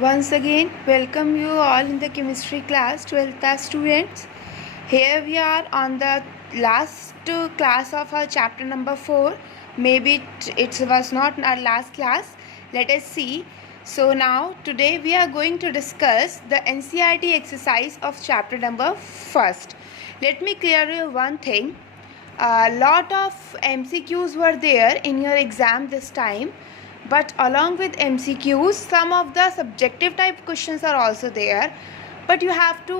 Once again, welcome you all in the chemistry class, 12th class students. Here we are on the last class of our chapter number 4. Maybe it was not our last class. Let us see. So now, today we are going to discuss the NCERT exercise of chapter number 1st. Let me clear you one thing. A lot of MCQs were there in your exam this time, but along with MCQs some of the subjective type questions are also there, but you have to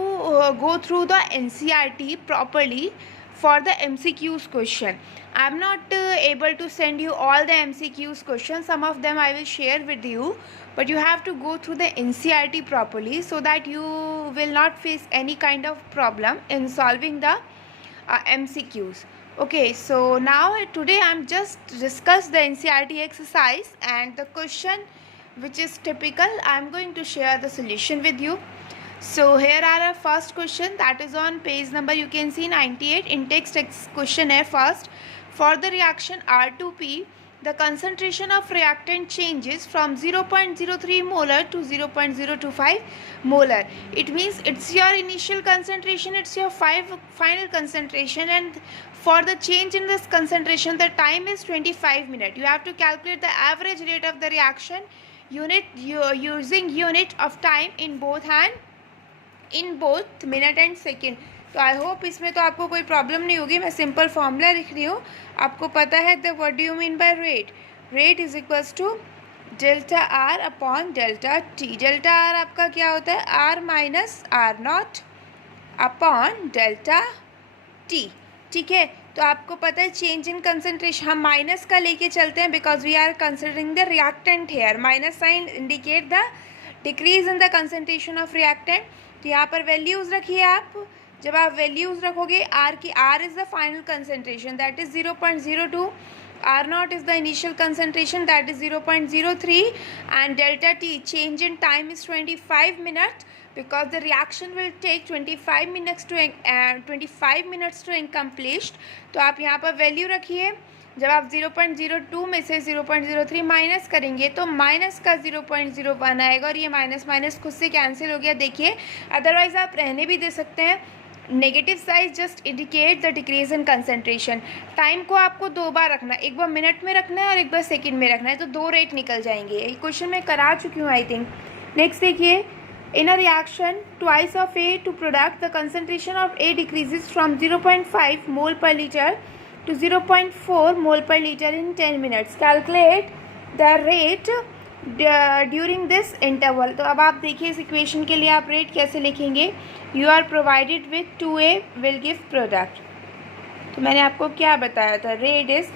go through the NCERT properly for the MCQs question. I am not able to send you all the MCQs questions. Some of them I will share with you, but you have to go through the NCERT properly so that you will not face any kind of problem in solving the MCQs. Okay, so now today I'm just discuss the NCERT exercise and the question which is typical. I'm going to share the solution with you. So here are our first question, that is on page number you can see 98 in text questionnaire. First, for the reaction R2P, the concentration of reactant changes from 0.03 molar to 0.025 molar. It means it's your initial concentration, it's your final concentration, and for the change in this concentration the time is 25 minutes. You have to calculate the average rate of the reaction using unit of time in both minute and second. तो I hope इसमें तो आपको कोई problem नहीं होगी. मैं simple formula लिख रही हूँ. आपको पता है the what do you mean by rate. Rate is equals to delta R upon delta T. Delta R आपका क्या होता है, R minus R not upon delta T. ठीक है, तो आपको पता है चेंज इन कंसनट्रेशन हम माइनस का लेके चलते हैं because we are considering the reactant here. Minus sign indicate the decrease in the concentration of reactant. तो यहाँ पर वैल्यूज़ रखिए आप. जब आप वैल्यूज़ रखोगे आर की, R is the final concentration that is 0.02, R not is the initial concentration that is 0.03, and delta T change in time is 25 minute because the reaction will take 25 minutes to accomplish. तो आप यहाँ पर value रखिए. जब आप 0.02 में से 0.03 minus करेंगे तो माइनस का 0.01 आएगा और ये माइनस माइनस खुद से कैंसिल हो गया. देखिए, अदरवाइज आप रहने भी दे सकते हैं. Negative size just indicate the decrease in concentration. Time को आपको दो बार रखना है, एक बार मिनट में रखना है और एक बार सेकेंड में रखना है, तो दो रेट निकल जाएंगे. ये क्वेश्चन मैं करा चुकी हूँ आई थिंक. नेक्स्ट देखिए, in a reaction twice of A to product, the concentration of A decreases from 0.5 mole per liter to 0.4 mole per liter in 10 minutes. Calculate the rate during this interval. तो अब आप देखिए इस equation के लिए आप rate कैसे लिखेंगे. You are provided with 2A will give product. तो मैंने आपको क्या बताया था, रेट इज़,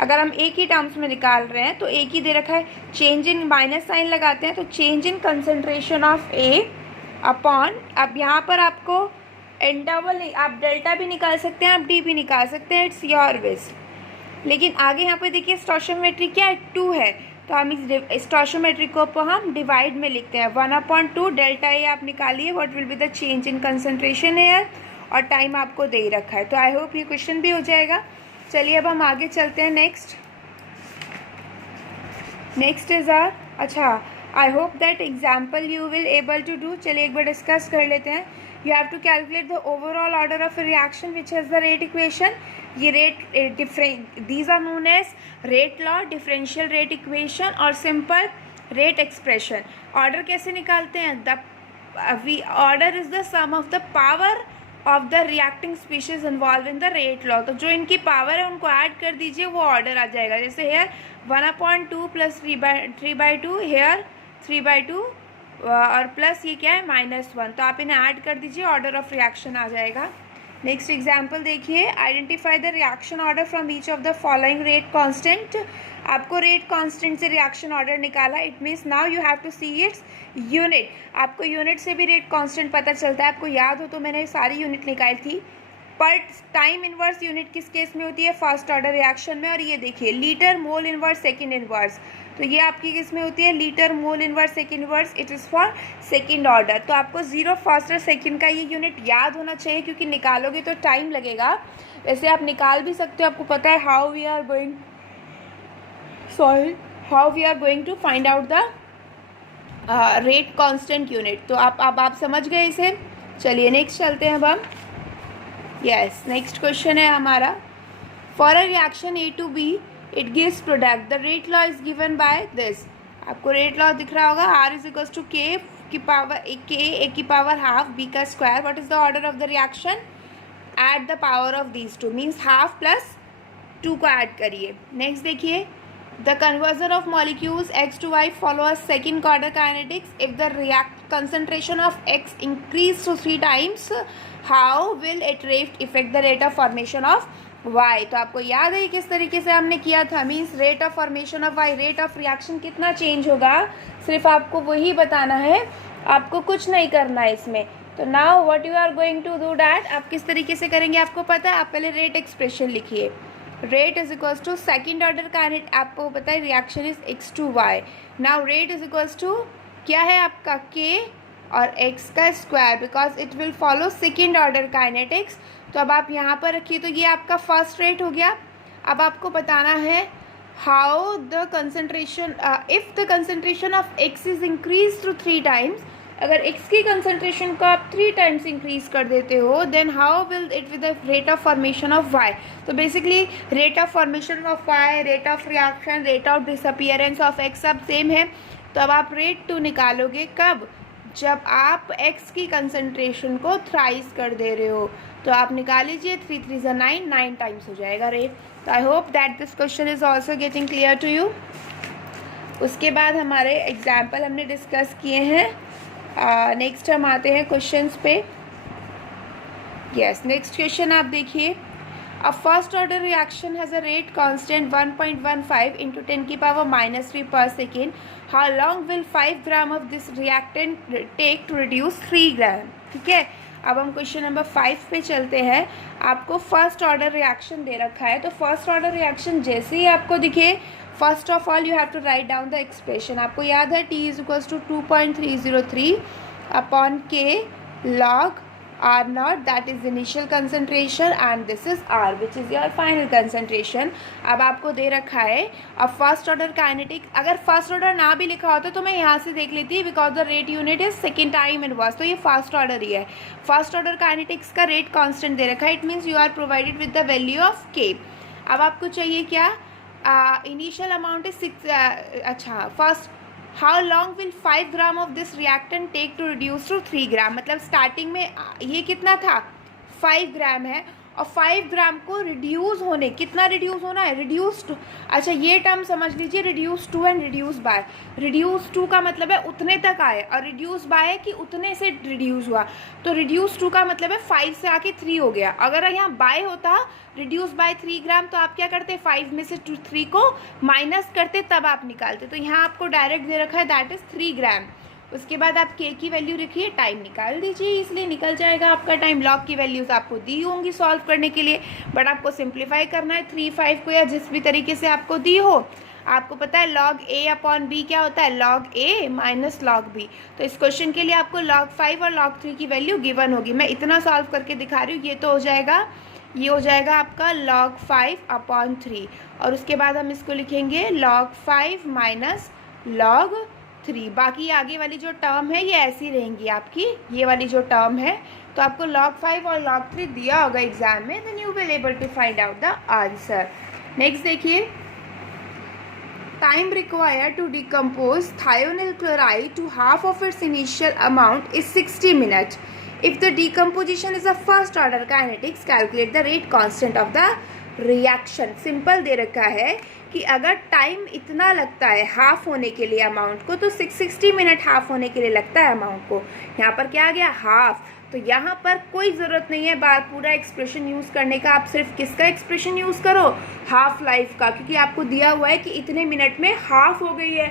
अगर हम एक ही टर्म्स में निकाल रहे हैं तो एक ही दे रखा है. चेंज इन माइनस साइन लगाते हैं तो change in concentration of A upon, अब यहाँ पर आपको इंटरवल, आप डेल्टा भी निकाल सकते हैं, आप डी भी निकाल सकते हैं, इट्स योर विश. लेकिन आगे यहाँ पे देखिए स्टोइचियोमेट्री क्या है, 2 है, तो हम इस स्टोइचियोमेट्री को हम डिवाइड में लिखते हैं. 1/2 डेल्टा ए आप निकालिए, what will be the change in concentration air, और टाइम आपको दे ही रखा है. तो आई होप ये क्वेश्चन भी हो जाएगा. चलिए अब हम आगे चलते हैं. नेक्स्ट इज अच्छा, I hope that example you will able to do. चलिए एक बार डिस्कस कर लेते हैं. You have to calculate the overall order of reaction which has the rate equation. ये rate different, these are known as rate law, differential rate equation और simple rate expression. Order कैसे निकालते हैं, the order is the sum of the power of the reacting species involve in the rate law. तो जो इनकी power है उनको add कर दीजिए, वो ऑर्डर आ जाएगा. जैसे हेयर 1/2 प्लस 3/2, हेयर 3/2 और प्लस ये क्या है -1. तो आप इन्हें ऐड कर दीजिए, ऑर्डर ऑफ रिएक्शन आ जाएगा. नेक्स्ट एग्जाम्पल देखिए, identify the reaction order from each of the following rate constant. आपको रेट कांस्टेंट से रिएक्शन ऑर्डर निकाला. It means now you have to see its unit. आपको यूनिट से भी रेट कांस्टेंट पता चलता है. आपको याद हो तो मैंने सारी यूनिट निकाली थी. पर टाइम इनवर्स यूनिट किस केस में होती है, फर्स्ट ऑर्डर रिएक्शन में. और ये देखिए litre mole inverse second inverse, तो ये आपकी किस में होती है, litre mole inverse second inverse. It is for second order. तो आपको 0 फर्स्ट और सेकेंड का ये यूनिट याद होना चाहिए, क्योंकि निकालोगे तो टाइम लगेगा. वैसे आप निकाल भी सकते हो, आपको पता है how we are going to find out the rate constant unit. तो आप समझ गए इसे। चलिए नेक्स्ट चलते हैं अब हम। यस, नेक्स्ट क्वेश्चन है हमारा, for a reaction A to B it gives product, the rate law is given by this. आपको रेट लॉ दिख रहा होगा, R is equals to K की पावर हाफ बी का square. What is the order of the reaction? At the power of these two, means half plus 2 को add करिए। Next देखिए, the conversion of molecules x to y follow a second order kinetics. If the concentration of x increase to 3 times, how will it rate affect the rate of formation of y? तो आपको याद है किस तरीके से हमने किया था, means rate of formation of y, rate of reaction कितना चेंज होगा, सिर्फ आपको वही बताना है, आपको कुछ नहीं करना है इसमें। तो now what you are going to do that, आप किस तरीके से करेंगे आपको पता है। आप पहले रेट एक्सप्रेशन लिखिए, rate is equals to second order kinetic, आपको पता है reaction is x to y। Now rate is equals to क्या है आपका k और x का square, because it will follow second order kinetics. तो अब आप यहाँ पर रखिए, तो ये आपका फर्स्ट रेट हो गया। अब आपको बताना है how the concentration, if the concentration of x is increase through 3 times, अगर x की कंसनट्रेशन को आप 3 टाइम्स इंक्रीज कर देते हो, then how will it with the rate of formation of y। तो basically rate of formation of y, rate of reaction, rate of disappearance of x सब same है। तो अब आप रेट 2 निकालोगे कब, जब आप x की कंसनट्रेशन को थ्राइस कर दे रहे हो। तो आप निकाल लीजिए, 3 3 ज़ा 9, 9 टाइम्स हो जाएगा रेट। तो I hope that this question is also getting clear to you. उसके बाद हमारे एग्जाम्पल हमने डिस्कस किए हैं। नेक्स्ट हम आते हैं क्वेश्चंस पे। यस, नेक्स्ट क्वेश्चन आप देखिए, a first order reaction has a rate constant 1.15 into 10 की power -3 per second, how long will 5 gram of this reactant take to reduce 3 gram. ठीक है, अब हम क्वेश्चन नंबर 5 पे चलते हैं। आपको फर्स्ट ऑर्डर रिएक्शन दे रखा है, तो फर्स्ट ऑर्डर रिएक्शन जैसे ही आपको दिखे, first of all you have to write down the expression. आपको याद है T is equals to 2.303 upon K log R0, that is initial concentration, and this is R which is your final concentration. अब आपको दे रखा है अब first order kinetic, अगर फर्स्ट ऑर्डर ना भी लिखा होता तो मैं यहाँ से देख लेती, because the rate unit is second time inverse, तो ये फर्स्ट ऑर्डर ही है। फर्स्ट ऑर्डर काइनेटिक्स का रेट कांस्टेंट दे रखा है, it means you are provided with the value of K। अब आपको चाहिए क्या, इनिशियल अमाउंट इज 6, अच्छा first, how long will 5 gram of this reactant take to reduce to 3 gram, मतलब स्टार्टिंग में ये कितना था 5 ग्राम है, और 5 ग्राम को रिड्यूस होने, कितना रिड्यूस होना है, रिड्यूस टू, अच्छा ये टर्म समझ लीजिए, reduce to and reduce by. Reduce to का मतलब है उतने तक आए, और रिड्यूस बाय है कि उतने से रिड्यूस हुआ। तो रिड्यूस टू का मतलब है 5 से आके 3 हो गया। अगर यहाँ बाय होता रिड्यूस बाय 3 ग्राम, तो आप क्या करते, 5 में से 3 को माइनस करते, तब आप निकालते। तो यहाँ आपको डायरेक्ट दे रखा है दैट इज़ 3 ग्राम। उसके बाद आप K की वैल्यू रखिए, टाइम निकाल दीजिए, इसलिए निकल जाएगा आपका टाइम। लॉग की वैल्यूज़ आपको दी होंगी सॉल्व करने के लिए, बट आपको सिंप्लीफाई करना है 3 5 को, या जिस भी तरीके से आपको दी हो। आपको पता है log A अपॉन B क्या होता है, log A minus log B। तो इस क्वेश्चन के लिए आपको log 5 और log 3 की वैल्यू गिवन होगी। मैं इतना सॉल्व करके दिखा रही हूँ, ये तो हो जाएगा, ये हो जाएगा आपका log 5 अपॉन 3, और उसके बाद हम इसको लिखेंगे log 5 माइनस log 3। बाकी आगे वाली जो टर्म है ये ऐसी रहेंगी आपकी, ये वाली जो टर्म है। तो आपको log 5 और log 3 दिया होगा एग्जाम में, then you will able to find out the answer. Next देखिए, time required to decompose thionyl chloride to half of its initial amount is 60 minutes. If the decomposition is a first order kinetics, calculate the rate constant of the reaction. Simple दे रखा है कि अगर time इतना लगता है half होने के लिए अमाउंट को, तो 60 मिनट हाफ होने के लिए लगता है अमाउंट को। यहाँ पर क्या आ गया, हाफ। तो यहाँ पर कोई ज़रूरत नहीं है बार पूरा एक्सप्रेशन यूज़ करने का, आप सिर्फ किसका एक्सप्रेशन यूज़ करो, हाफ लाइफ का, क्योंकि आपको दिया हुआ है कि इतने मिनट में हाफ हो गई है,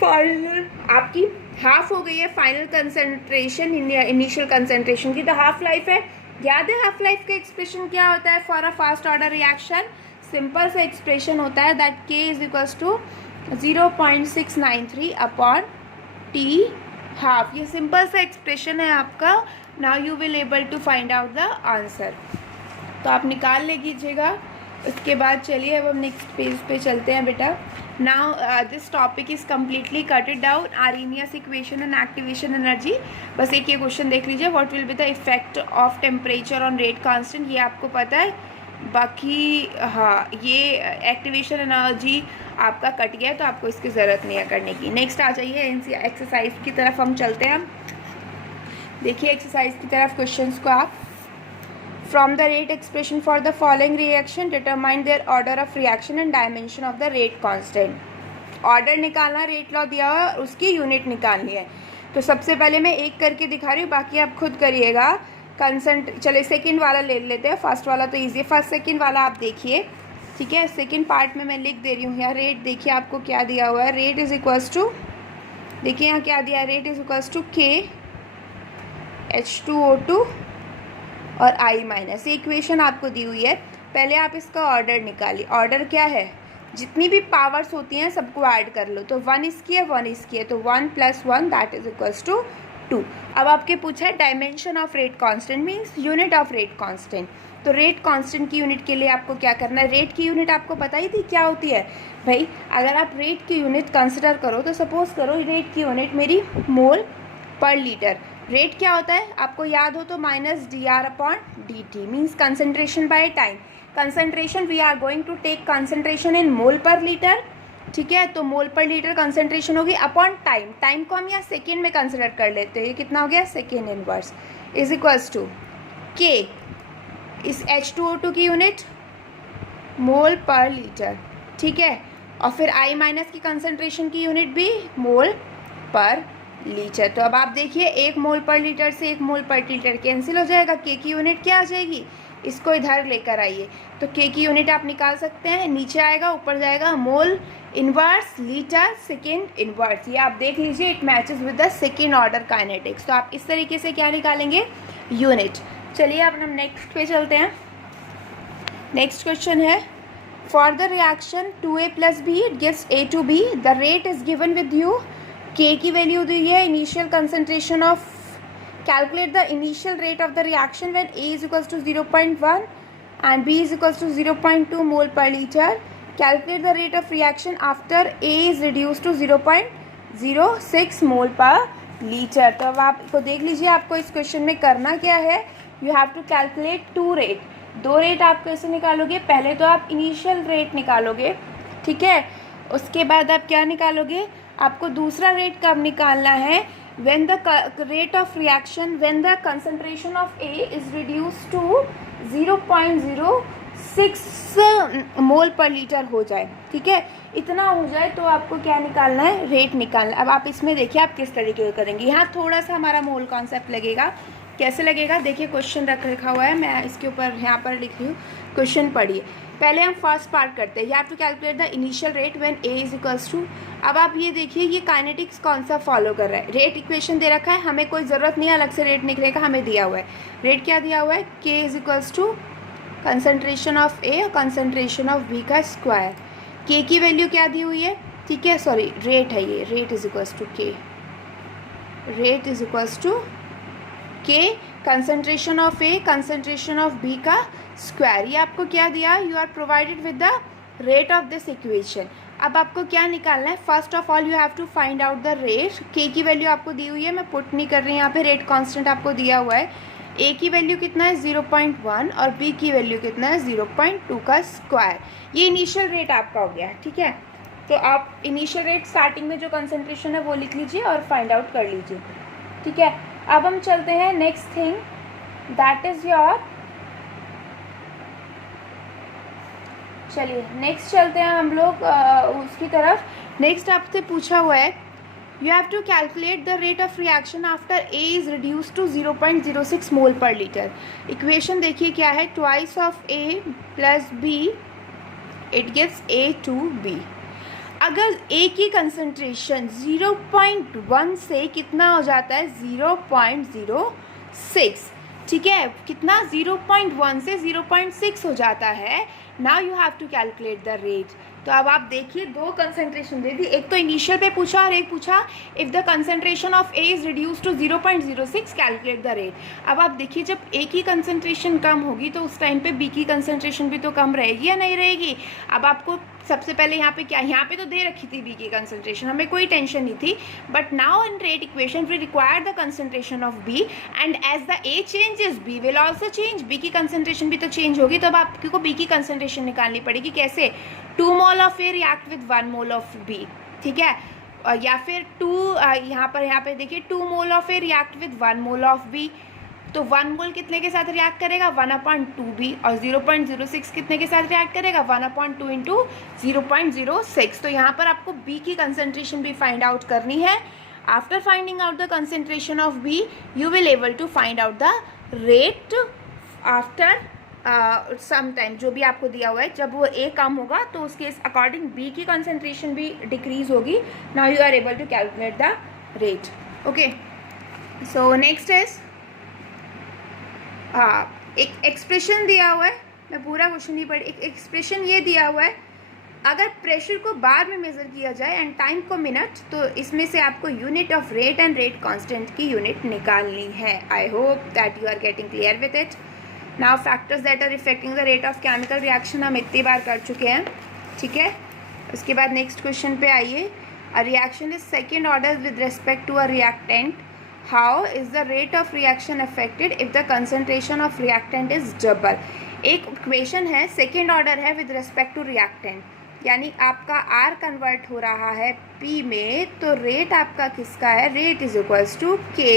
फाइनल आपकी हाफ हो गई है फाइनल कंसंट्रेशन इनिशियल कंसंट्रेशन की, तो हाफ लाइफ है। याद है हाफ लाइफ का एक्सप्रेशन क्या होता है for a fast order reaction, simple सा एक्सप्रेशन होता है that K is equals to 0.693 upon T half. ये सिंपल सा एक्सप्रेशन है आपका। Now you will able to find out the answer. तो आप निकाल ले कीजिएगा। उसके बाद चलिए अब हम नेक्स्ट पेज पे चलते हैं बेटा। Now this topic is completely cut it down, Arrhenius equation and activation energy. बस एक ये क्वेश्चन देख लीजिए, what will be the effect of temperature on rate constant, ये आपको पता है. बाकी हाँ, ये एक्टिवेशन एनर्जी आपका कट गया, तो आपको इसकी ज़रूरत नहीं है करने की. नेक्स्ट आ जाइए एक्सरसाइज की तरफ हम चलते हैं. देखिए एक्सरसाइज की तरफ क्वेश्चंस को आप. From the rate expression for the following reaction, determine their order of reaction and dimension of the rate constant. Order निकालना, रेट लॉ दिया हुआ है, उसकी यूनिट निकालनी है. तो सबसे पहले मैं एक करके दिखा रही हूँ, बाकी आप खुद करिएगा. चले सेकंड वाला ले लेते हैं. फर्स्ट वाला तो ईजी है, फर्स्ट सेकंड वाला आप देखिए. ठीक है, सेकंड पार्ट में मैं लिख दे रही हूँ यहाँ. रेट देखिए आपको क्या दिया हुआ है. रेट इज इक्वल्स टू, देखिए यहाँ क्या दिया है. रेट इज इक्वल्स टू के H2O2 और I माइनस. ये इक्वेशन आपको दी हुई है. पहले आप इसका ऑर्डर निकालिए. ऑर्डर क्या है, जितनी भी पावर्स होती हैं सबको ऐड कर लो. तो 1 इसकी है, 1 इसकी है, तो 1 + 1 दैट इज इक्वल्स टू 2. अब आपके पूछा है dimension of rate constant means unit of rate constant. तो रेट कांस्टेंट की यूनिट के लिए आपको क्या करना है. रेट की यूनिट आपको पता ही थी क्या होती है भाई. अगर आप रेट की यूनिट कंसिडर करो तो सपोज करो रेट की यूनिट मेरी मोल पर लीटर. रेट क्या होता है आपको याद हो तो -dr/dt means concentration by time. Concentration we are going to take concentration in mole per litre. ठीक है, तो मोल पर लीटर कंसनट्रेशन होगी अपॉन टाइम. टाइम को हम यहाँ सेकेंड में कंसिडर कर लेते हैं. ये कितना हो गया, second inverse is equals to K. इस H2O2 की यूनिट मोल पर लीटर. ठीक है, और फिर I माइनस की कंसनट्रेशन की यूनिट भी मोल पर लीटर. तो अब आप देखिए 1 मोल पर लीटर से 1 मोल पर लीटर कैंसिल हो जाएगा. के की यूनिट क्या आ जाएगी, इसको इधर लेकर आइए. तो के की यूनिट आप निकाल सकते हैं. नीचे आएगा, ऊपर जाएगा mole inverse litre second inverse. ये आप देख लीजिए, it matches with the second order kinetics. तो आप इस तरीके से क्या निकालेंगे, यूनिट. चलिए अब हम नेक्स्ट पे चलते हैं. नेक्स्ट क्वेश्चन है for the reaction 2A + B it gives A to B. The rate is given with you. K की वैल्यू दी है, initial concentration of, calculate the initial rate of the reaction when A is equals to 0.1 and B is equals to 0.2 mole per litre. Calculate the rate of reaction after A is reduce to 0.06 mole per litre. तो अब आप इसको देख लीजिए, आपको इस question में करना क्या है. You have to calculate 2 rate. 2 rate आप कैसे निकालोगे, पहले तो आप इनिशियल रेट निकालोगे. ठीक है, उसके बाद आप क्या निकालोगे, आपको दूसरा रेट कब निकालना है, when the rate of reaction when the concentration of A is reduce to 0.06 mole per litre हो जाए. ठीक है, इतना हो जाए तो आपको क्या निकालना है, रेट निकालना है. अब आप इसमें देखिए आप किस तरीके से करेंगे. यहाँ थोड़ा सा हमारा मोल कॉन्सेप्ट लगेगा. कैसे लगेगा, देखिए क्वेश्चन रखा हुआ है, मैं इसके ऊपर यहाँ पर लिख रही हूँ. क्वेश्चन पढ़िए. पहले हम फर्स्ट पार्ट करते हैं. You have to calculate the initial rate when A is equals to. अब आप ये देखिए ये काइनेटिक्स कौन सा फॉलो कर रहा है. रेट इक्वेशन दे रखा है, हमें कोई ज़रूरत नहीं है अलग से रेट निकले का, हमें दिया हुआ है. रेट क्या दिया हुआ है, K is equals to concentration of A और कंसनट्रेशन ऑफ B का स्क्वायर. K की वैल्यू क्या दी हुई है, ठीक है, सॉरी रेट है ये. Rate is equals to K. Rate is equals to K concentration of A concentration of B का स्क्वायर. ये आपको क्या दिया, you are provided with the rate of this equation. अब आपको क्या निकालना है, first of all you have to find out the rate. K की वैल्यू आपको दी हुई है, मैं पुट नहीं कर रही यहाँ पे, रेट कांस्टेंट आपको दिया हुआ है. ए की वैल्यू कितना है 0.1 और बी की वैल्यू कितना है 0.2 का स्क्वायर. ये इनिशियल रेट आपका हो गया. ठीक है, तो आप इनिशियल रेट स्टार्टिंग में जो कंसनट्रेशन है वो लिख लीजिए और फाइंड आउट कर लीजिए. ठीक है, अब हम चलते हैं next thing, that is your, चलिए नेक्स्ट चलते हैं हम लोग उसकी तरफ. नेक्स्ट आपसे पूछा हुआ है you have to calculate the rate of reaction after A is reduce to 0.06 mole per litre. Equation देखिए क्या है, twice of A + B it gives A to B. अगर A की कंसंट्रेशन 0.1 से कितना हो जाता है 0.06. ठीक है, कितना 0.1 से 0.6 हो जाता है. Now you have to calculate the rate. तो अब आप देखिए दो कंसंट्रेशन दे दी, एक तो इनिशियल पे पूछा और एक पूछा if the concentration of A is reduce to 0.06 calculate the rate. अब आप देखिए जब A की कंसंट्रेशन कम होगी तो उस टाइम पे B की कंसंट्रेशन भी तो कम रहेगी या नहीं रहेगी. अब आपको सबसे पहले यहाँ पे क्या, यहाँ पे तो दे रखी थी बी की कंसंट्रेशन, हमें कोई टेंशन नहीं थी, but now in rate equation we require the concentration of B and as the A changes B will also change, B की कंसंट्रेशन भी तो चेंज होगी, तो अब आपको बी की कंसंट्रेशन निकालनी पड़ेगी। कैसे? 2 mole of A react with 1 mole of B, ठीक है, या फिर यहाँ पे देखिए 2 mole of A react with 1 mole of B, तो 1 मोल कितने के साथ रिएक्ट करेगा? 1/2 बी, और 0.06 कितने के साथ रिएक्ट करेगा? 1/2 इंटू 0.06। तो यहाँ पर आपको बी की कंसंट्रेशन भी फाइंड आउट करनी है। After finding out the concentration of B you will able to find out the rate after some time, जो भी आपको दिया हुआ है, जब वो ए कम होगा तो उसके अकॉर्डिंग बी की कंसंट्रेशन भी डिक्रीज होगी। Now you are able to calculate the rate. Okay, so next is एक एक्सप्रेशन दिया हुआ है, मैं पूरा क्वेश्चन नहीं पढ़ी, एक एक्सप्रेशन ये दिया हुआ है, अगर प्रेशर को बार में मेज़र किया जाए एंड टाइम को मिनट, तो इसमें से आपको unit of rate and rate constant की यूनिट निकालनी है। I hope that you are getting clear with it. Now factors that are affecting the rate of chemical reaction हम इतनी बार कर चुके हैं, ठीक है। उसके बाद नेक्स्ट क्वेश्चन पे आइए। A reaction is second order with respect to a reactant, how is the rate of reaction affected if the concentration of reactant is double. एक इक्वेशन है, सेकेंड ऑर्डर है विद रिस्पेक्ट टू रिएक्टेंट, यानी आपका R convert हो रहा है P में, तो रेट आपका किसका है? Rate is equals to K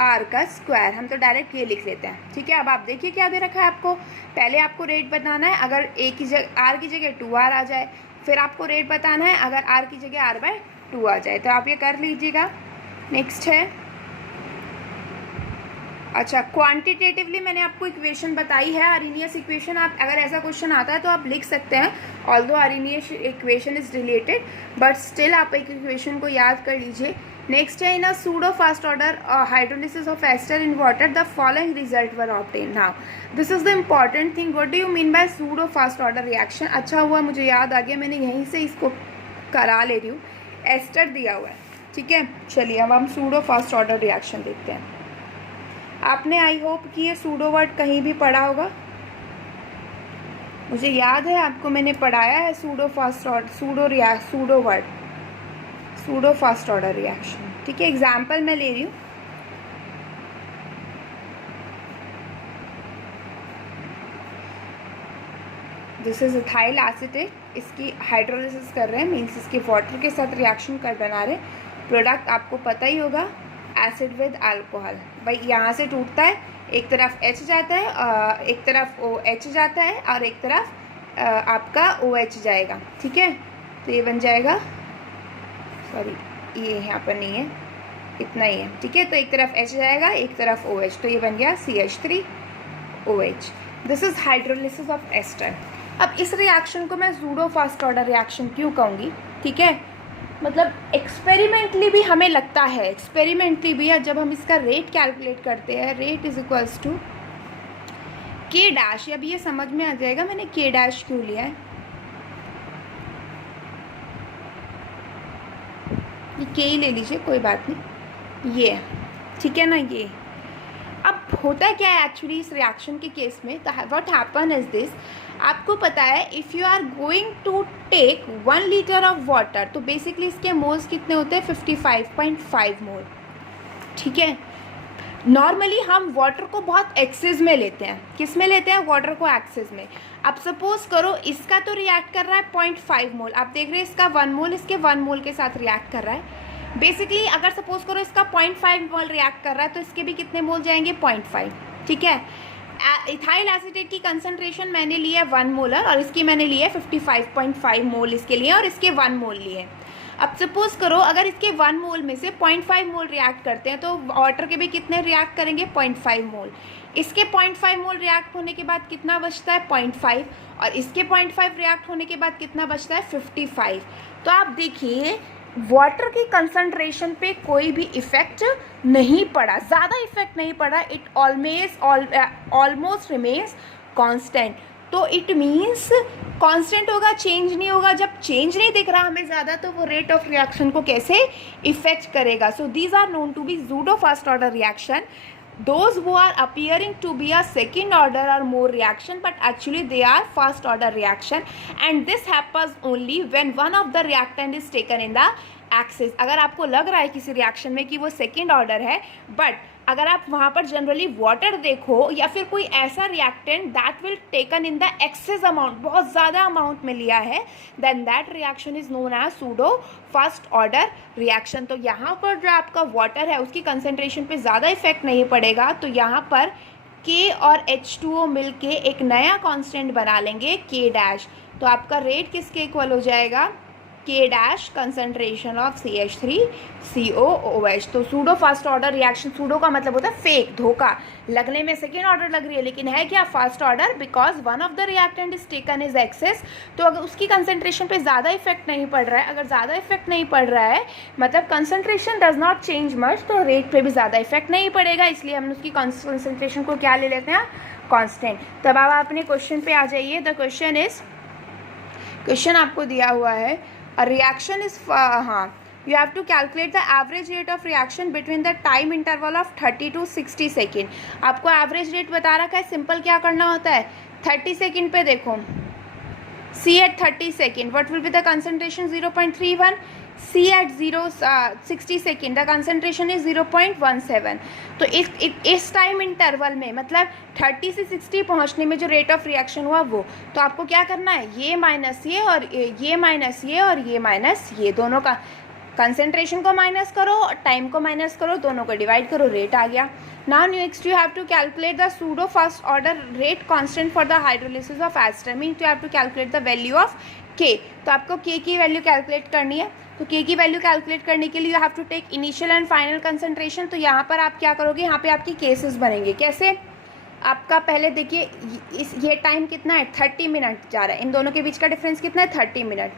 R का स्क्वायर। हम तो डायरेक्ट ये लिख लेते हैं, ठीक है। अब आप देखिए क्या दे रखा है आपको, पहले आपको रेट बताना है, अगर A की जगह R की जगह 2R आ जाए, फिर आपको रेट बताना है अगर R की जगह R/2 आ जाए, तो आप ये कर लीजिएगा। नेक्स्ट है, अच्छा, क्वांटिटेटिवली मैंने आपको इक्वेशन बताई है, अरेनियस इक्वेशन। आप अगर ऐसा क्वेश्चन आता है तो आप लिख सकते हैं, although Arrhenius equation is related, but still आप एक इक्वेशन को याद कर लीजिए। नेक्स्ट है, in a pseudo first order hydrolysis of ester in water the following result were obtain. Now this is the important thing, what do you mean by pseudo first order reaction. अच्छा हुआ मुझे याद आ गया, मैंने यहीं से इसको करा ले रही हूँ, एस्टर दिया हुआ है, ठीक है। चलिए अब हम सूडो फास्ट ऑर्डर रिएक्शन देखते हैं। आपने आई होप कि ये सूडो वर्ड कहीं भी पढ़ा होगा, मुझे याद है आपको मैंने पढ़ाया है pseudo first order, pseudo word, pseudo first order reaction, ठीक है। एग्जाम्पल मैं ले रही हूँ, दिस इज इथाइल एसीटेट, इसकी हाइड्रोलिसिस कर रहे हैं, मीन्स इसके वाटर के साथ रिएक्शन कर बना रहे। प्रोडक्ट आपको पता ही होगा, एसिड विद अल्कोहल। भाई यहाँ से टूटता है, एक तरफ H जाता है, एक तरफ OH जाता है, और एक तरफ आपका OH जाएगा, ठीक है। तो ये बन जाएगा, सॉरी ये यहाँ पर नहीं है, इतना ही है, ठीक है। तो एक तरफ H जाएगा, एक तरफ OH, तो ये बन गया CH3OH। This is hydrolysis of ester. अब इस रिएक्शन को मैं सूडो फास्ट ऑर्डर रिएक्शन क्यों कहूँगी, ठीक है, मतलब एक्सपेरिमेंटली भी हमें लगता है, एक्सपेरिमेंटली भी है, जब हम इसका रेट कैलकुलेट करते हैं, rate is equals to K dash. अब ये समझ में आ जाएगा मैंने K डैश क्यों लिया है, ये K ही ले लीजिए, कोई बात नहीं, ये ठीक है ना। ये अब होता क्या है एक्चुअली इस रिएक्शन के केस में, व्हाट हैपन इज दिस, आपको पता है if you are going to take 1 litre of water, तो बेसिकली इसके मोल्स कितने होते हैं? 55.5 मोल, ठीक है। नॉर्मली हम वाटर को बहुत एक्सेस में लेते हैं, किस में लेते हैं? वाटर को एक्सेस में। अब सपोज करो इसका तो रिएक्ट कर रहा है 0.5 मोल, आप देख रहे हैं इसका 1 मोल इसके 1 मोल के साथ रिएक्ट कर रहा है। बेसिकली अगर सपोज करो इसका 0.5 मोल रिएक्ट कर रहा है, तो इसके भी कितने मोल जाएंगे? 0.5, ठीक है। इथाइल एसीटेट की कंसंट्रेशन मैंने ली है 1 मोलर, और इसकी मैंने ली है 55.5 मोल इसके लिए, और इसके 1 मोल लिए। अब सपोज करो अगर इसके 1 मोल में से 0.5 मोल रिएक्ट करते हैं, तो वाटर के भी कितने रिएक्ट करेंगे? 0.5 मोल। इसके 0.5 मोल रिएक्ट होने के बाद कितना बचता है? 0.5, और इसके 0.5 रिएक्ट होने के बाद कितना बचता है? 55। तो आप देखिए वाटर की कंसंट्रेशन पे कोई भी इफेक्ट नहीं पड़ा, ज़्यादा इफेक्ट नहीं पड़ा, इट ऑलमोस्ट रिमेन्स कांस्टेंट। तो इट मीन्स कांस्टेंट होगा, चेंज नहीं होगा। जब चेंज नहीं दिख रहा हमें ज़्यादा, तो वो रेट ऑफ रिएक्शन को कैसे इफेक्ट करेगा? So these are known to be pseudo first order reaction. those who are appearing to be a second order or more reaction but actually they are first order reaction, and this happens only when one of the reactant is taken in the excess. अगर आपको लग रहा है किसी reaction में कि वो second order है, बट अगर आप वहाँ पर जनरली वाटर देखो या फिर कोई ऐसा reactant that will taken in the excess amount, बहुत ज़्यादा अमाउंट में लिया है, then that reaction is known as pseudo first order reaction. तो यहाँ पर जो आपका वाटर है उसकी कंसेंट्रेशन पे ज़्यादा इफेक्ट नहीं पड़ेगा, तो यहाँ पर K और H2O मिल के एक नया कांस्टेंट बना लेंगे K डैश। तो आपका रेट किसके इक्वल हो जाएगा? K dash concentration of CH3COOH। तो pseudo first order reaction, pseudo का मतलब होता है फेक, धोखा, लगने में सेकेंड ऑर्डर लग रही है लेकिन है क्या? First order, because one of the reactant is taken is excess. तो अगर उसकी कंसनट्रेशन पे ज़्यादा इफेक्ट नहीं पड़ रहा है, अगर ज़्यादा इफेक्ट नहीं पड़ रहा है मतलब concentration does not change much, तो रेट पे भी ज़्यादा इफेक्ट नहीं पड़ेगा, इसलिए हम उसकी कंसनट्रेशन को क्या ले लेते हैं? कॉन्स्टेंट। तब आप अपने क्वेश्चन पे आ जाइए। द क्वेश्चन इज, क्वेश्चन आपको दिया हुआ है a reaction is you have to calculate the average rate of reaction between the time interval of 30 to 60 second. आपको एवरेज रेट बता रखा है, सिंपल क्या करना होता है? 30 सेकेंड पे देखो, C at 30 second what will be the concentration? 0.31। C at 60 second the concentration is 0.17। तो इस टाइम इंटरवल में मतलब 30 से 60 पहुंचने में जो रेट ऑफ रिएक्शन हुआ वो, तो आपको क्या करना है? ये माइनस ये और ये माइनस ये और ये माइनस ये, दोनों का कंसनट्रेशन को माइनस करो, टाइम को माइनस करो, दोनों को डिवाइड करो, रेट आ गया। Now next you have to calculate the pseudo first order rate constant for the hydrolysis of ester, mean you have to calculate the value of K। तो आपको K की वैल्यू कैलकुलेट करनी है, तो K की value calculate करने के लिए you have to take initial and final concentration. तो यहाँ पर आप क्या करोगे? यहाँ पे आपकी केसेस बनेंगे। कैसे? आपका पहले देखिए ये टाइम कितना है? 30 मिनट जा रहा है, इन दोनों के बीच का डिफरेंस कितना है? 30 मिनट।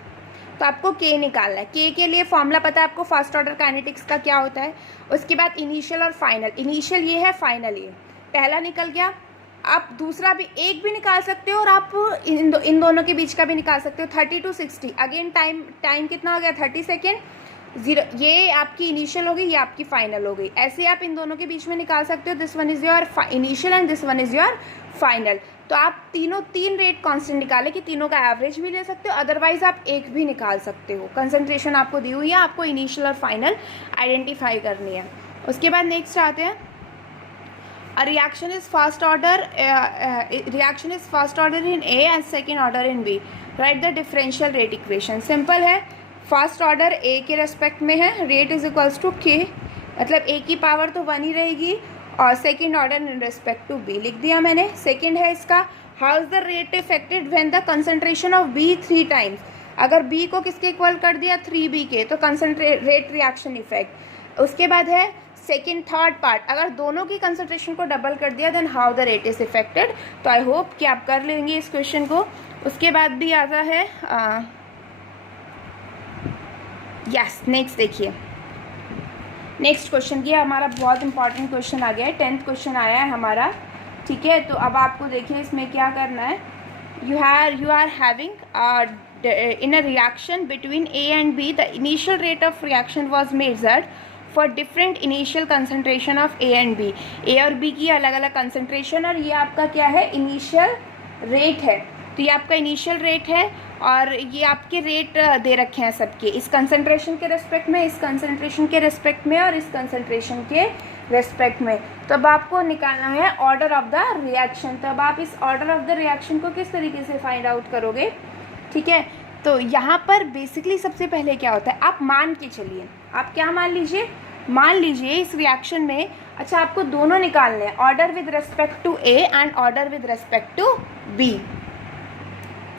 तो आपको K निकालना है। K के लिए फॉर्मूला पता है आपको फर्स्ट ऑर्डर काइनेटिक्स का क्या होता है। उसके बाद इनिशियल और फाइनल, इनिशियल ये है, फाइनल ये, पहला निकल गया। आप दूसरा भी एक भी निकाल सकते हो और आप इन दोनों के बीच का भी निकाल सकते हो। 30 to 60 अगेन टाइम कितना हो गया? 30 सेकेंड। 0 ये आपकी इनिशियल हो गई, ये आपकी फाइनल हो गई। ऐसे आप इन दोनों के बीच में निकाल सकते हो, this one is your initial and this one is your final. तो आप तीन रेट कांस्टेंट निकाले कि तीनों का एवरेज भी ले सकते हो, अदरवाइज आप एक भी निकाल सकते हो। कंसंट्रेशन आपको दी हुई है, आपको इनिशियल और फाइनल आइडेंटिफाई करनी है। उसके बाद नेक्स्ट आते हैं, a reaction is first order in A and second order in B, write the differential rate equation। Simple है, फर्स्ट ऑर्डर A के रेस्पेक्ट में है, rate is equals to K, मतलब A की पावर तो 1 ही रहेगी, और second order in respect to B लिख दिया मैंने। सेकेंड है इसका, how is the rate affected when the concentration of B 3 times. अगर B को किसके इक्वल कर दिया? 3B के, तो रेट रिएक्शन इफेक्ट। उसके बाद है सेकेंड थर्ड पार्ट, अगर दोनों की कंसंट्रेशन को डबल कर दिया then how the rate is affected. तो आई होप कि आप कर लेंगे इस क्वेश्चन को। उसके बाद भी आता है यस नेक्स्ट देखिए, नेक्स्ट क्वेश्चन की हमारा बहुत इंपॉर्टेंट क्वेश्चन आ गया है, 10th क्वेश्चन आया है हमारा, ठीक है। तो अब आपको देखिए इसमें क्या करना है। you are having in a reaction between A and B the initial rate of reaction was measured for different initial concentration of A and B। A और B की अलग अलग concentration, और ये आपका क्या है? इनिशियल रेट है। तो ये आपका इनिशियल रेट है और ये आपके रेट दे रखे हैं सबके, इस कंसंट्रेशन के रेस्पेक्ट में, इस कंसंट्रेशन के रेस्पेक्ट में और इस कंसंट्रेशन के रेस्पेक्ट में। तो अब आपको निकालना है ऑर्डर ऑफ द रिएक्शन। तो अब आप इस ऑर्डर ऑफ द रिएक्शन को किस तरीके से फाइंड आउट करोगे, ठीक है। तो यहाँ पर बेसिकली सबसे पहले क्या होता है, आप मान के चलिए, आप क्या मान लीजिए, मान लीजिए इस रिएक्शन में, अच्छा आपको दोनों निकालने हैं, order with respect to A and order with respect to B।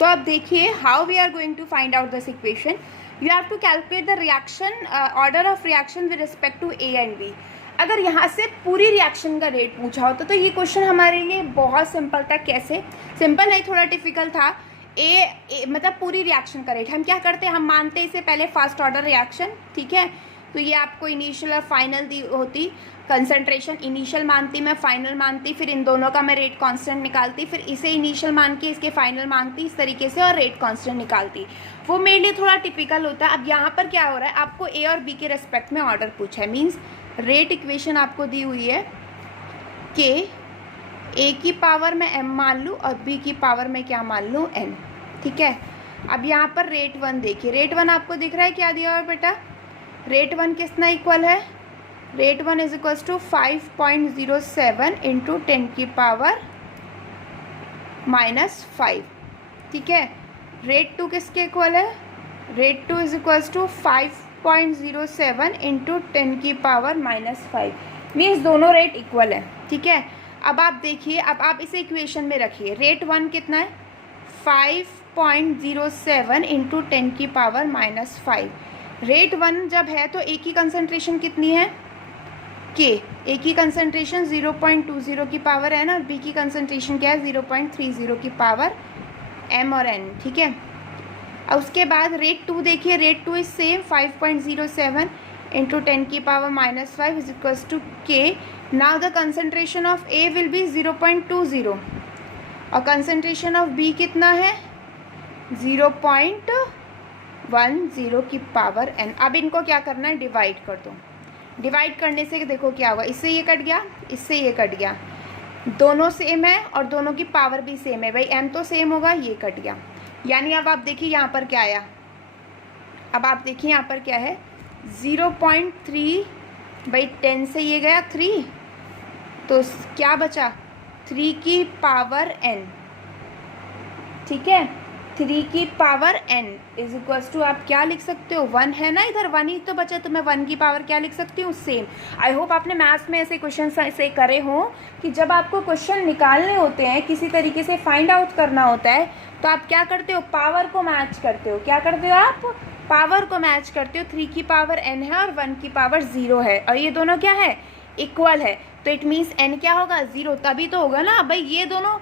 तो अब देखिए how we are going to find out this equation. You have to calculate the reaction order of reaction with respect to A and B। अगर यहाँ से पूरी reaction का rate पूछा होता तो ये क्वेश्चन हमारे लिए बहुत सिंपल था। कैसे? सिंपल नहीं, थोड़ा टिपिकल था। ए मतलब पूरी रिएक्शन का रेट, हम क्या करते हैं, हम मानते इसे पहले फर्स्ट ऑर्डर रिएक्शन, ठीक है। तो ये आपको इनिशियल और फाइनल दी होती कंसंट्रेशन, इनिशियल मानती मैं, फाइनल मानती, फिर इन दोनों का मैं रेट कांस्टेंट निकालती, फिर इसे इनिशियल मान के इसके फाइनल मानती, इस तरीके से, और रेट कांस्टेंट निकालती। वो मेरे लिए थोड़ा टिपिकल होता है। अब यहाँ पर क्या हो रहा है, आपको A और B के रेस्पेक्ट में ऑर्डर पूछा है, मीन्स रेट इक्वेशन आपको दी हुई है, के, ए की पावर में m मान लूँ और b की पावर में क्या मान लूँ n। ठीक है, अब यहाँ पर रेट 1 देखिए, रेट 1 आपको दिख रहा है क्या दिया हुआ है बेटा? रेट 1 कितना इक्वल है? Rate 1 is equals to 5.07 into 10 की पावर -5। ठीक है, रेट 2 किसके इक्वल है? Rate 2 is equals to 5.07 into 10 की पावर -5, मीन्स दोनों रेट इक्वल है। ठीक है, अब आप देखिए, अब आप इसे इक्वेशन में रखिए। रेट 1 कितना है? 5.07 इंटू 10 की पावर -5। रेट 1 जब है तो ए की कंसंट्रेशन कितनी है? के, ए की कंसंट्रेशन 0.20 की पावर है ना, और बी की कंसंट्रेशन क्या है? 0.30 की पावर m और n। ठीक है, और उसके बाद रेट 2 देखिए, रेट 2 इज सेम 5.07 इंटू 10 की पावर -5 इज इक्वल्स टू के। Now the concentration of A will be 0.20 और कंसंट्रेशन ऑफ बी कितना है? 0.10 की पावर n। अब इनको क्या करना है? डिवाइड कर दो। डिवाइड करने से देखो क्या होगा, इससे ये कट गया, इससे ये कट गया, दोनों सेम है और दोनों की पावर भी सेम है। भाई m तो सेम होगा, ये कट गया, यानी अब आप देखिए यहाँ पर क्या आया। अब आप देखिए यहाँ पर क्या है? 0.3 बाई 10 से ये गया 3, तो क्या बचा? 3 की पावर n। ठीक है, 3 की power n is equals to आप क्या लिख सकते हो? 1 है ना, इधर 1 ही तो बचा, तो मैं 1 की पावर क्या लिख सकती हूँ? सेम। आई होप आपने मैथ्स में ऐसे क्वेश्चन ऐसे करे हों कि जब आपको क्वेश्चन निकालने होते हैं, किसी तरीके से फाइंड आउट करना होता है, तो आप क्या करते हो? पावर को मैच करते हो। क्या करते हो आप? पावर को मैच करते हो। 3 की पावर n है और 1 की पावर 0 है, और ये दोनों क्या है? इक्वल है, तो इट मीन्स n क्या होगा? 0, तभी तो होगा ना भाई। ये दोनों,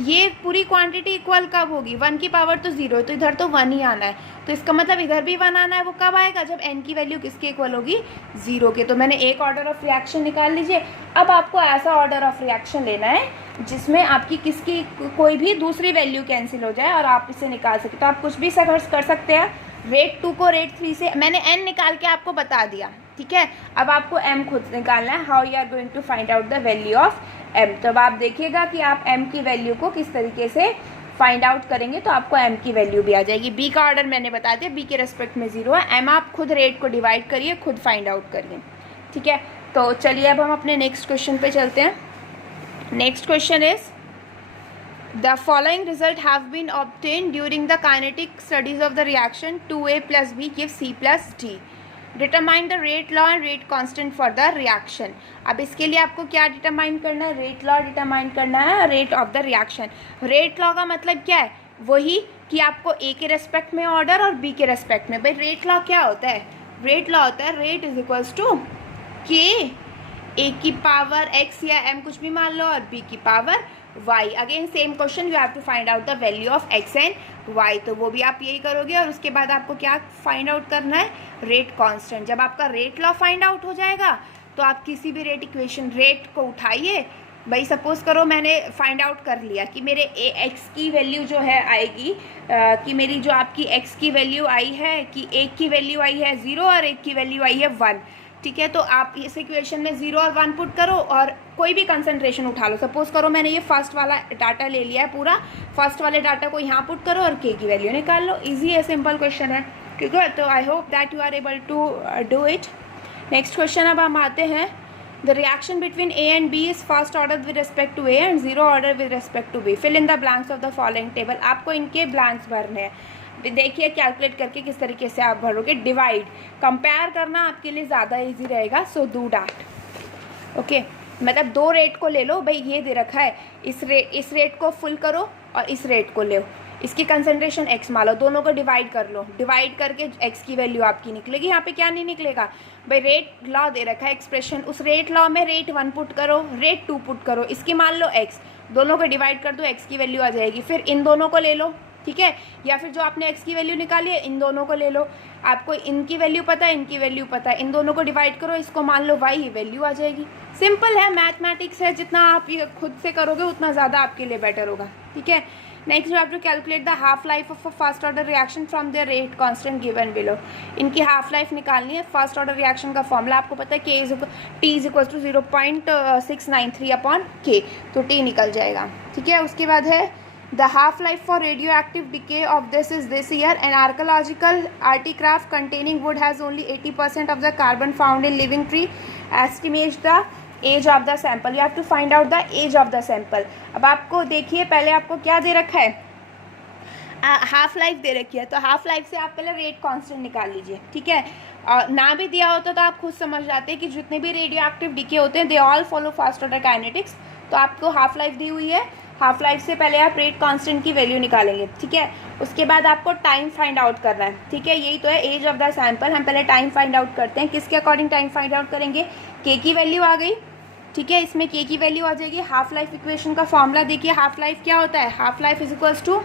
ये पूरी क्वांटिटी इक्वल कब होगी? 1 की पावर तो 0 है, तो इधर तो 1 ही आना है, तो इसका मतलब इधर भी 1 आना है। वो कब आएगा? जब n की वैल्यू किसके इक्वल होगी? 0 के। तो मैंने एक ऑर्डर ऑफ रिएक्शन निकाल लीजिए। अब आपको ऐसा ऑर्डर ऑफ रिएक्शन लेना है जिसमें आपकी किसकी कोई भी दूसरी वैल्यू कैंसिल हो जाए और आप इसे निकाल सके। तो आप कुछ भी सर्च कर सकते हैं। रेट 2 को रेट 3 से मैंने n निकाल के आपको बता दिया। ठीक है, अब आपको m खुद निकालना है। How you are going to find out the value of m। तो अब आप देखिएगा कि आप m की वैल्यू को किस तरीके से फाइंड आउट करेंगे, तो आपको m की वैल्यू भी आ जाएगी। b का ऑर्डर मैंने बता दिया, b के रेस्पेक्ट में 0 है। m आप खुद रेट को डिवाइड करिए, खुद फाइंड आउट करिए। ठीक है, तो चलिए अब हम अपने नेक्स्ट क्वेश्चन पे चलते हैं। Next question is the following result have been obtain during the kinetic studies of the reaction 2a + b give c + d। Determine the rate law and rate constant for the reaction. अब इसके लिए आपको क्या determine करना है? Rate law determine करना है, rate of the reaction. Rate law का मतलब क्या है? वही कि आपको ए के रेस्पेक्ट में ऑर्डर और बी के रेस्पेक्ट में। भाई रेट लॉ क्या होता है? रेट लॉ होता है रेट इज इक्वल्स टू के, ए की पावर x या m कुछ भी मान लो, और b की power y। Again same question, you have to find out the value of x and y। तो वो भी आप यही करोगे, और उसके बाद आपको क्या फाइंड आउट करना है? Rate constant. जब आपका रेट लॉ फाइंड आउट हो जाएगा तो आप किसी भी रेट इक्वेशन, रेट को उठाइए। भाई सपोज करो मैंने फाइंड आउट कर लिया कि मेरे x की वैल्यू जो है आएगी, कि मेरी जो आपकी x की वैल्यू आई है, कि एक की वैल्यू आई है 0 और एक की वैल्यू आई है 1। ठीक है, तो आप इस इक्वेशन में 0 और 1 पुट करो और कोई भी कंसंट्रेशन उठा लो। सपोज करो मैंने ये फर्स्ट वाला डाटा ले लिया है, पूरा फर्स्ट वाले डाटा को यहाँ पुट करो और के की वैल्यू निकाल लो। इजी है, सिंपल क्वेश्चन है। ठीक है, तो I hope that you are able to do it. Next question अब हम आते हैं। The reaction between A and B is first order with respect to A and 0 order with respect to B. Fill in the blanks of the following table. आपको इनके blanks भरने हैं। देखिए calculate करके किस तरीके से आप भरोगे। डिवाइड, कंपेयर करना आपके लिए ज़्यादा इजी रहेगा, सो डू डैट। ओके, मतलब 2 रेट को ले लो। भाई ये दे रखा है, इस रेट को फुल करो और इस रेट को लो, इसकी कंसंट्रेशन x मान लो, दोनों को डिवाइड कर लो। डिवाइड करके x की वैल्यू आपकी निकलेगी। यहाँ पे क्या नहीं निकलेगा? भाई रेट लॉ दे रखा है एक्सप्रेशन, उस रेट लॉ में रेट 1 पुट करो, रेट 2 पुट करो, इसकी मान लो x, दोनों को डिवाइड कर दो, x की वैल्यू आ जाएगी। फिर इन दोनों को ले लो, ठीक है, या फिर जो आपने x की वैल्यू निकाली है इन दोनों को ले लो। आपको इनकी वैल्यू पता है, इनकी वैल्यू पता है, इन दोनों को डिवाइड करो, इसको मान लो y, ही वैल्यू आ जाएगी। सिंपल है, मैथमेटिक्स है, जितना आप ये खुद से करोगे उतना ज़्यादा आपके लिए बेटर होगा। ठीक है, next you have to calculate the half life of a first order reaction from the rate constant given below. इनकी हाफ लाइफ निकालनी है। फर्स्ट ऑर्डर रिएक्शन का फॉर्मूला आपको पता है T is equal to 0.693 upon K, तो T निकल जाएगा। ठीक है, उसके बाद है the half life for radio active decay of this is this year an archaeological artifact containing wood has only 80% of the carbon found in living tree. Estimate the age of the sample. You have to find out the age of the sample. अब आपको देखिए, पहले आपको क्या दे रखा है, half life दे रखी है, तो हाफ लाइफ से आप पहले रेट कांस्टेंट निकाल लीजिए। ठीक है, ना भी दिया होता तो आप खुद समझ जाते हैं कि जितने भी रेडियो एक्टिव डिके होते हैं they all follow first order kinetics. तो आपको हाफ लाइफ दी हुई है, हाफ लाइफ से पहले आप रेट कांस्टेंट की वैल्यू निकालेंगे। ठीक है, उसके बाद आपको टाइम फाइंड आउट करना है। ठीक है, यही तो है एज ऑफ द सैंपल। हम पहले टाइम फाइंड आउट करते हैं। किसके अकॉर्डिंग टाइम फाइंड आउट करेंगे? के की वैल्यू आ गई। ठीक है, इसमें के की वैल्यू आ जाएगी। हाफ लाइफ इक्वेशन का फॉर्मूला देखिए, हाफ लाइफ क्या होता है? Half life is equals to,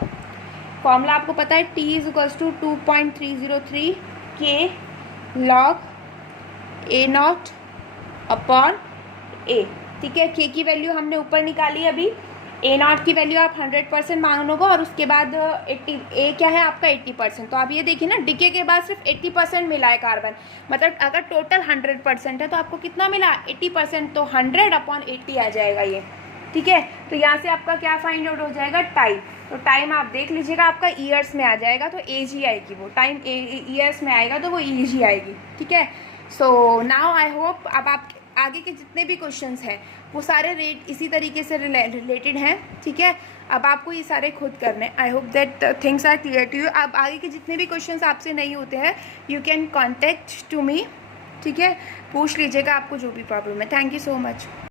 formula आपको पता है, T is equals to 2.303 K log A0 upon A। ठीक है, K की वैल्यू हमने ऊपर निकाली अभी। A0 की वैल्यू आप 100% मानोगे और उसके बाद 80, A क्या है आपका 80%। तो आप ये देखिए ना, डिके के बाद सिर्फ 80% मिला है कार्बन, मतलब अगर टोटल 100% है तो आपको कितना मिला? 80%, तो 100 अपॉन 80 आ जाएगा ये। ठीक है, तो यहाँ से आपका क्या फाइंड आउट हो जाएगा? टाइम। तो टाइम आप देख लीजिएगा, आपका ईयर्स में आ जाएगा तो एज ही आएगी, वो टाइम ईयर्स में आएगा तो वो एज ही आएगी। ठीक है, सो नाउ आई होप अब आप आगे के जितने भी क्वेश्चंस हैं वो सारे रेट इसी तरीके से रिलेटेड हैं। ठीक है, अब आपको ये सारे खुद करने। I hope that things are clear to you. अब आगे के जितने भी क्वेश्चंस आपसे नहीं होते हैं you can contact to me. ठीक है, पूछ लीजिएगा आपको जो भी प्रॉब्लम है। Thank you so much.